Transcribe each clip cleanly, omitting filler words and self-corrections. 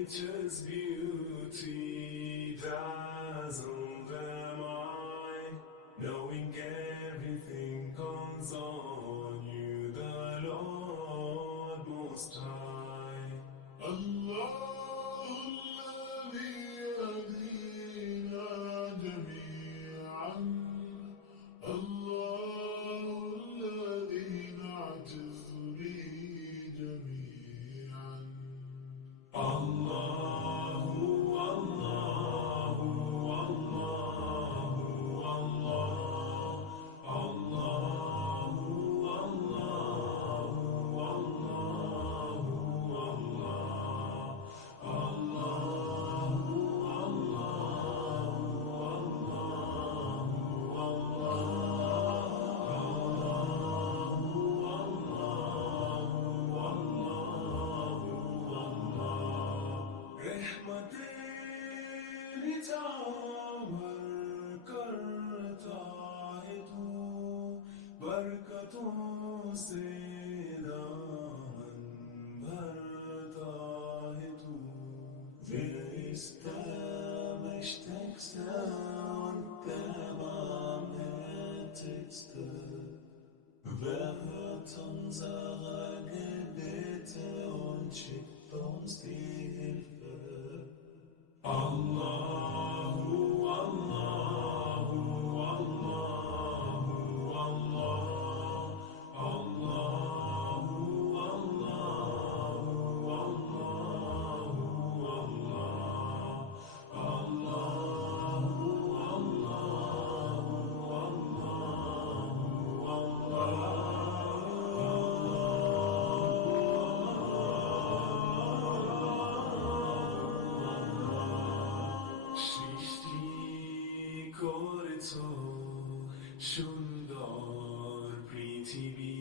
nature's beauty dazzled am I, knowing everything comes on you, the Lord Most High. الله الذي يهدينا جميعا، الله الذي نعتز به جميعا. الله الله الله الله الله रहमतें चावर करता है तू, बरकतों से दामन भरता है तू. Willst mächtigste und der barmherzigste, wer hört unsere Gebete und schickt uns die Hilfe? Allahu, Allahu, Allahu, Allah, Allahu, Allahu, Allahu, Allah, Allahu, Allahu, করেছো সুন্দর পৃথিবী,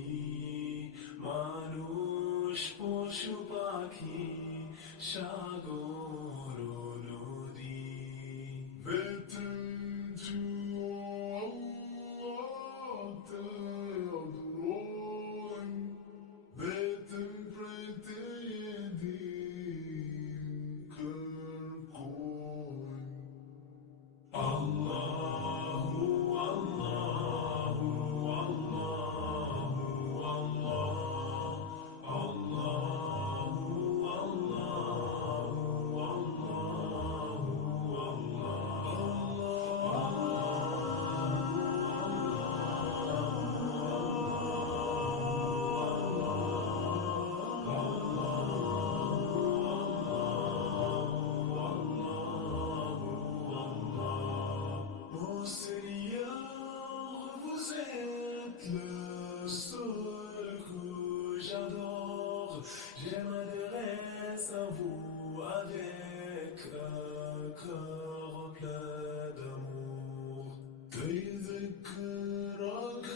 মানুষ পশু পাখি সাগর নদী. Bitten to Allah te adoren, bitten prete din kerkoin. Allahu, Allahu, Allahu, Allah, Allahu, Allahu, Mon Seigneur, vous êtes le seul que j'adore. Je m'adresse à vous avec un cœur plein d'amour. تذكرك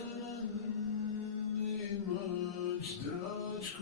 من مجدك